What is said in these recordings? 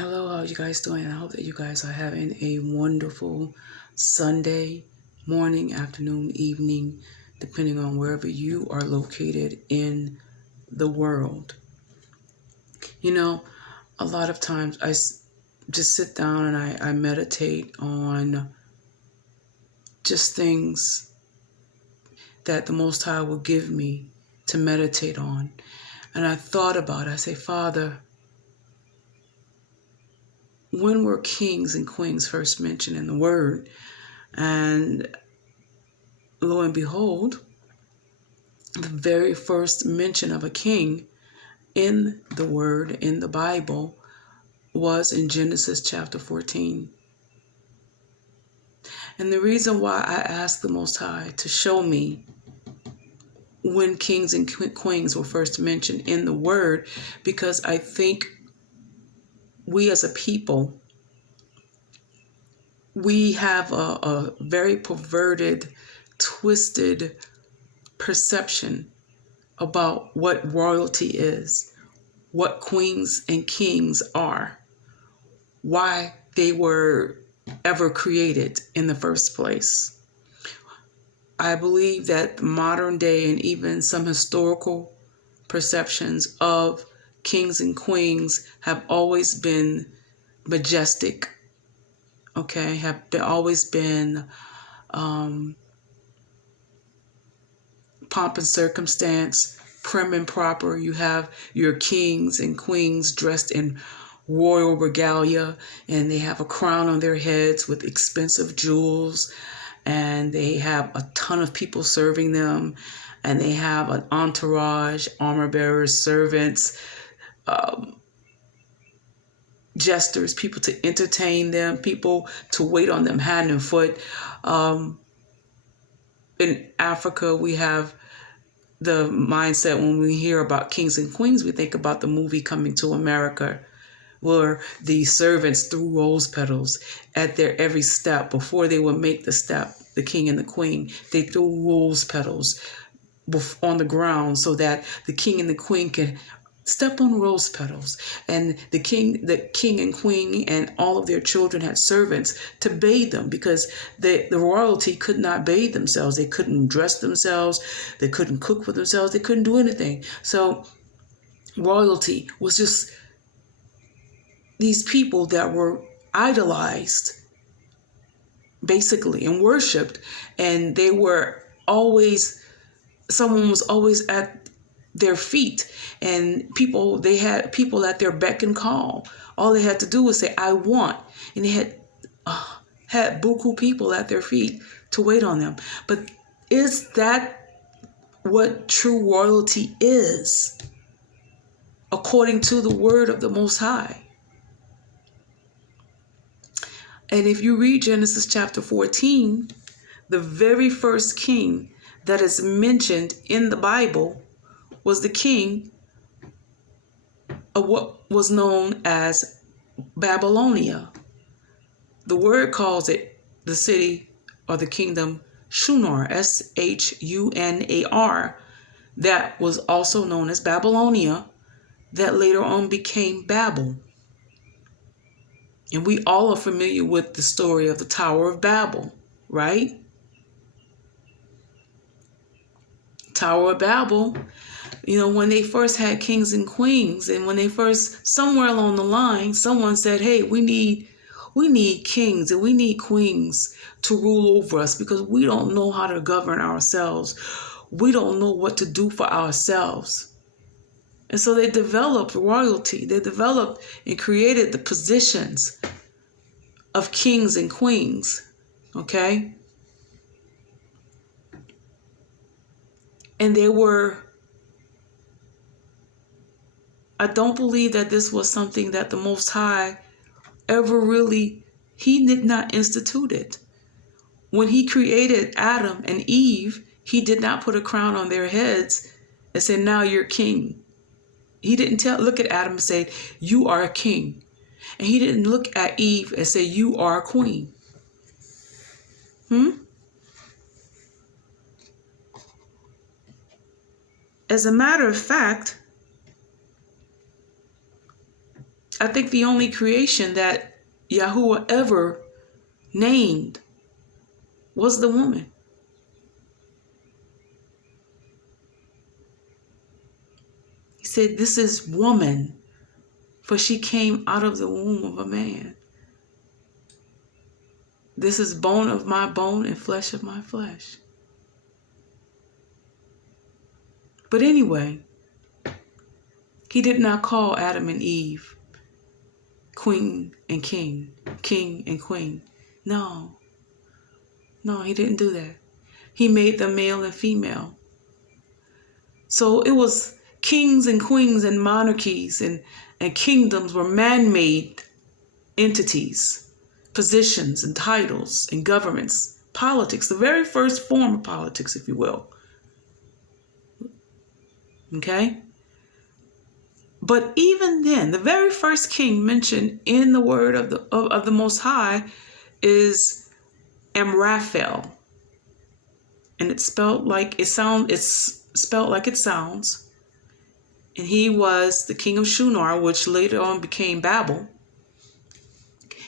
Hello, how you guys doing? I hope that you guys are having a wonderful Sunday morning, afternoon, evening, depending on wherever you are located in the world. You know, a lot of times just sit down and I meditate on just things that the Most High will give me to meditate on. And I thought about it. I say, Father, when were kings and queens first mentioned in the Word? And lo and behold, the very first mention of a king in the Word, in the Bible, was in Genesis chapter 14. And the reason why I asked the Most High to show me when kings and queens were first mentioned in the Word, because I think we as a people, we have a very perverted, twisted perception about what royalty is, what queens and kings are, why they were ever created in the first place. I believe that modern day and even some historical perceptions of kings and queens have always been majestic, okay, have always been pomp and circumstance, prim and proper. You have your kings and queens dressed in royal regalia, and they have a crown on their heads with expensive jewels, and they have a ton of people serving them, and they have an entourage, armor bearers, servants, jesters, people to entertain them, people to wait on them hand and foot. In Africa, we have the mindset when we hear about kings and queens, we think about the movie Coming to America, where the servants threw rose petals at their every step. Before they would make the step, the king and the queen, they threw rose petals on the ground so that the king and the queen can step on rose petals. And the king and queen and all of their children had servants to bathe them, because the royalty could not bathe themselves. They couldn't dress themselves. They couldn't cook for themselves. They couldn't do anything. So royalty was just these people that were idolized, basically, and worshipped. And they were always, someone was always at their feet, and they had people at their beck and call. All they had to do was say, I want. And they had buku people at their feet to wait on them. But is that what true royalty is, according to the word of the Most High? And if you read Genesis chapter 14, the very first king that is mentioned in the Bible was the king of what was known as Babylonia. The word calls it the city or the kingdom Shunar, Shunar, that was also known as Babylonia, that later on became Babel. And we all are familiar with the story of the Tower of Babel, right? Tower of Babel, when they first had kings and queens, and when they first, somewhere along the line, someone said, hey, we need kings and we need queens to rule over us, because we don't know how to govern ourselves. We don't know what to do for ourselves. And so they developed royalty. They developed and created the positions of kings and queens, okay? And I don't believe that this was something that the Most High ever really, he did not institute it. When he created Adam and Eve, he did not put a crown on their heads and say, now you're king. He didn't look at Adam and say, you are a king. And he didn't look at Eve and say, you are a queen. As a matter of fact, I think the only creation that Yahuah ever named was the woman. He said, "This is woman, for she came out of the womb of a man. This is bone of my bone and flesh of my flesh." But anyway, he did not call Adam and Eve queen and king, king and queen. No, he didn't do that. He made them male and female. So it was kings and queens and monarchies and kingdoms were man-made entities, positions and titles and governments, politics, the very first form of politics, if you will. Okay? But even then, the very first king mentioned in the word of the Most High is Amraphel. And it's spelled like it sounds. And he was the king of Shinar, which later on became Babel.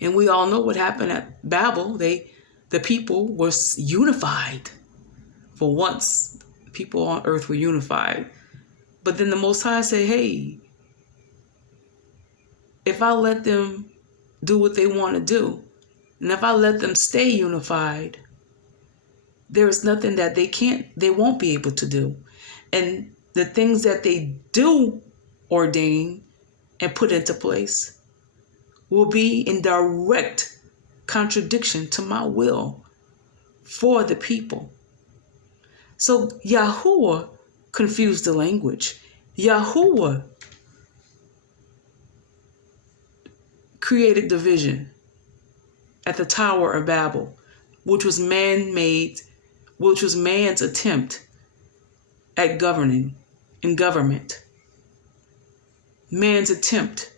And we all know what happened at Babel. The people were unified. For once, people on earth were unified. But then the Most High said, hey, if I let them do what they want to do, and if I let them stay unified, there is nothing that they won't be able to do. And the things that they do ordain and put into place will be in direct contradiction to my will for the people. So Yahuah confused the language. Yahuah created division at the Tower of Babel, which was man-made, which was man's attempt at governing and government. Man's attempt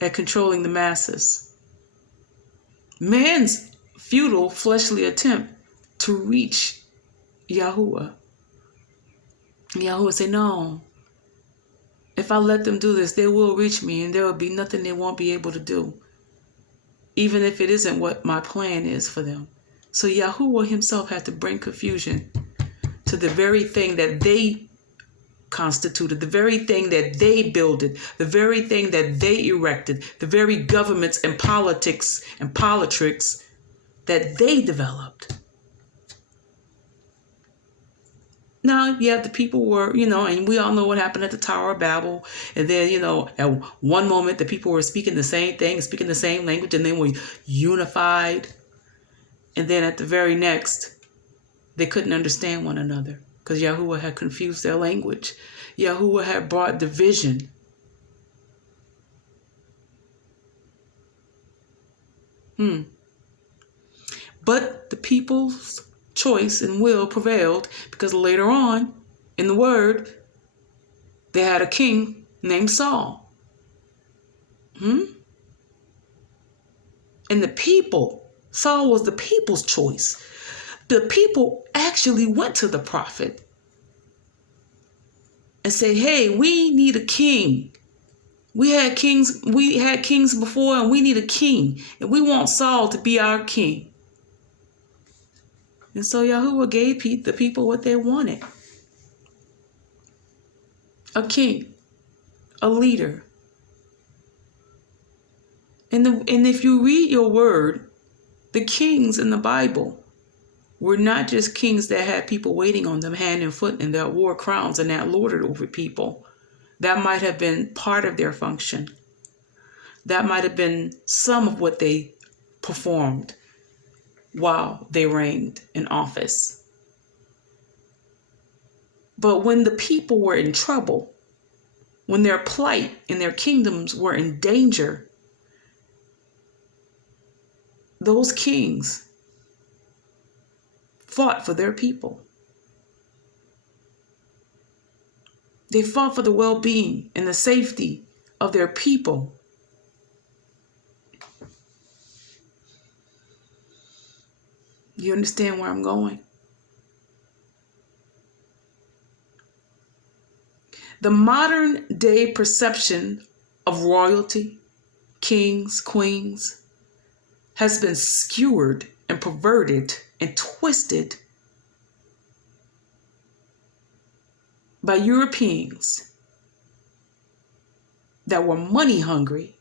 at controlling the masses. Man's futile, fleshly attempt to reach Yahuah. Yahuah said, no, if I let them do this, they will reach me and there will be nothing they won't be able to do, even if it isn't what my plan is for them. So Yahuah himself had to bring confusion to the very thing that they constituted, the very thing that they builded, the very thing that they erected, the very governments and politics and politricks that they developed. Now, yeah, the people were, and we all know what happened at the Tower of Babel. And then, at one moment, the people were speaking the same thing, speaking the same language, and then were unified. And then at the very next, they couldn't understand one another because Yahuah had confused their language. Yahuah had brought division. But the people's choice and will prevailed because later on in the word, they had a king named Saul. And the people, Saul was the people's choice. The people actually went to the prophet and said, hey, we need a king. We had kings before and we need a king. And we want Saul to be our king. And so Yahuah gave the people what they wanted. A king, a leader. And if you read your word, the kings in the Bible were not just kings that had people waiting on them hand and foot and that wore crowns and that lorded over people. That might have been part of their function. That might have been some of what they performed while they reigned in office. But when the people were in trouble, when their plight and their kingdoms were in danger, those kings fought for their people. They fought for the well-being and the safety of their people. You understand where I'm going? The modern day perception of royalty, kings, queens, has been skewered and perverted and twisted by Europeans that were money hungry,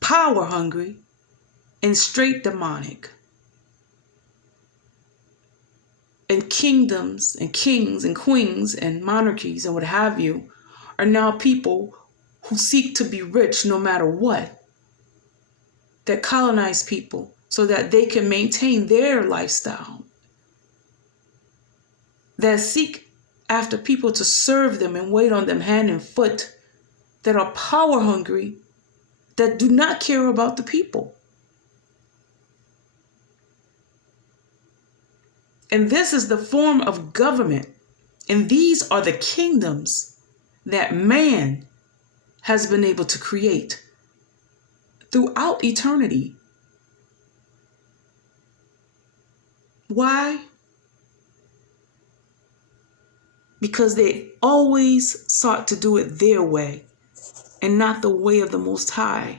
power hungry, and straight demonic. And kingdoms and kings and queens and monarchies and what have you are now people who seek to be rich no matter what, that colonize people so that they can maintain their lifestyle, that seek after people to serve them and wait on them hand and foot, that are power hungry, that do not care about the people. And this is the form of government. And these are the kingdoms that man has been able to create throughout eternity. Why? Because they always sought to do it their way and not the way of the Most High.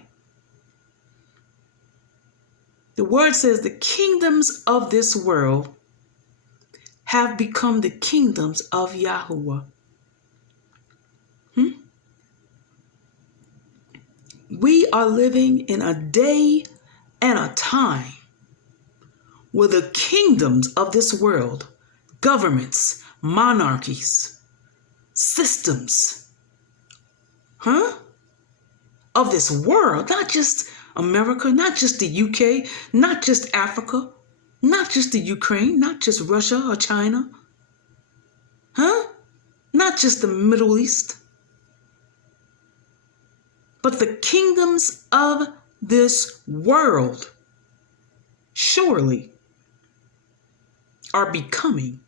The word says the kingdoms of this world have become the kingdoms of Yahuah. We are living in a day and a time where the kingdoms of this world, governments, monarchies, systems, of this world, not just America, not just the UK, not just Africa, not just the Ukraine, not just Russia or China, not just the Middle East, but the kingdoms of this world surely are becoming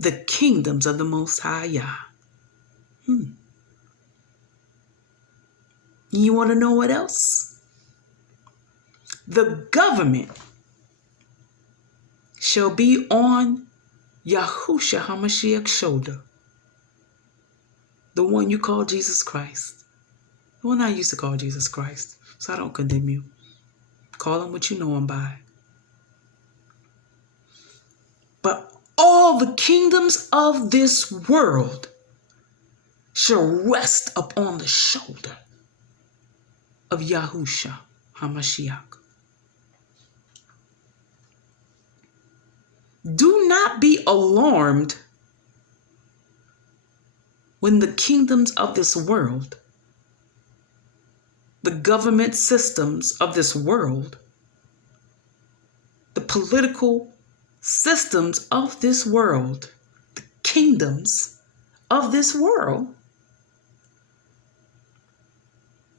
the kingdoms of the Most High Yah. You want to know what else? The government shall be on Yahushua HaMashiach's shoulder. The one you call Jesus Christ. The one I used to call Jesus Christ. So I don't condemn you. Call him what you know him by. But all the kingdoms of this world shall rest upon the shoulder of Yahushua HaMashiach. Do not be alarmed when the kingdoms of this world, the government systems of this world, the political systems of this world, the kingdoms of this world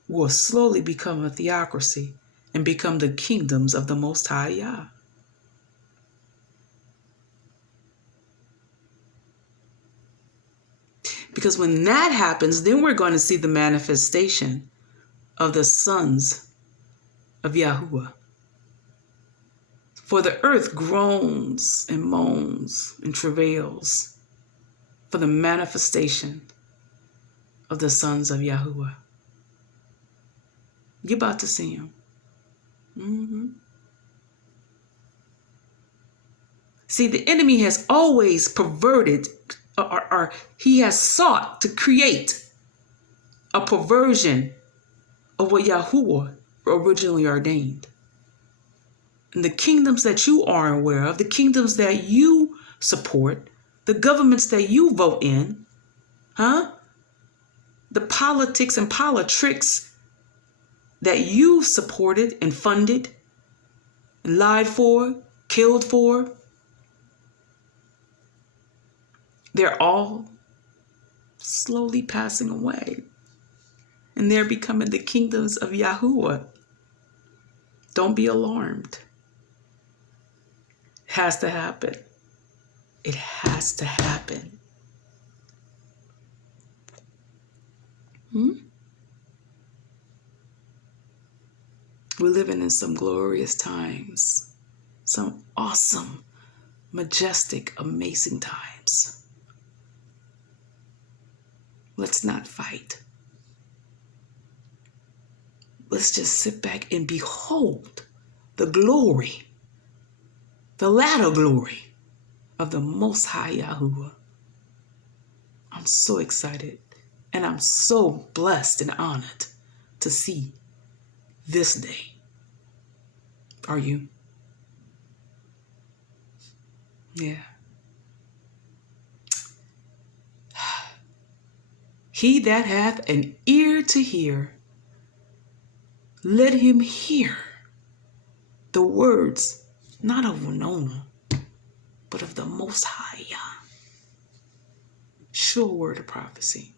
will slowly become a theocracy and become the kingdoms of the Most High Yah. Because when that happens, then we're going to see the manifestation of the sons of Yahuah. For the earth groans and moans and travails for the manifestation of the sons of Yahuah. You're about to see him. See, the enemy has always perverted, or he has sought to create a perversion of what Yahuah originally ordained. And the kingdoms that you are aware of, the kingdoms that you support, the governments that you vote in, the politics and politricks that you supported and funded, and lied for, killed for, they're all slowly passing away. And they're becoming the kingdoms of Yahuah. Don't be alarmed. It has to happen. It has to happen. We're living in some glorious times. Some awesome, majestic, amazing times. Let's not fight. let's just sit back and behold the glory, the latter glory of the Most High Yahuah. I'm so excited and I'm so blessed and honored to see this day. Are you? Yeah. He that hath an ear to hear, let him hear the words, not of Winona, but of the Most High Yah. Sure word of prophecy.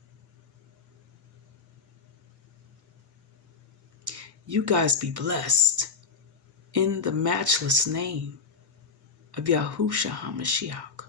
You guys be blessed in the matchless name of Yahushua HaMashiach.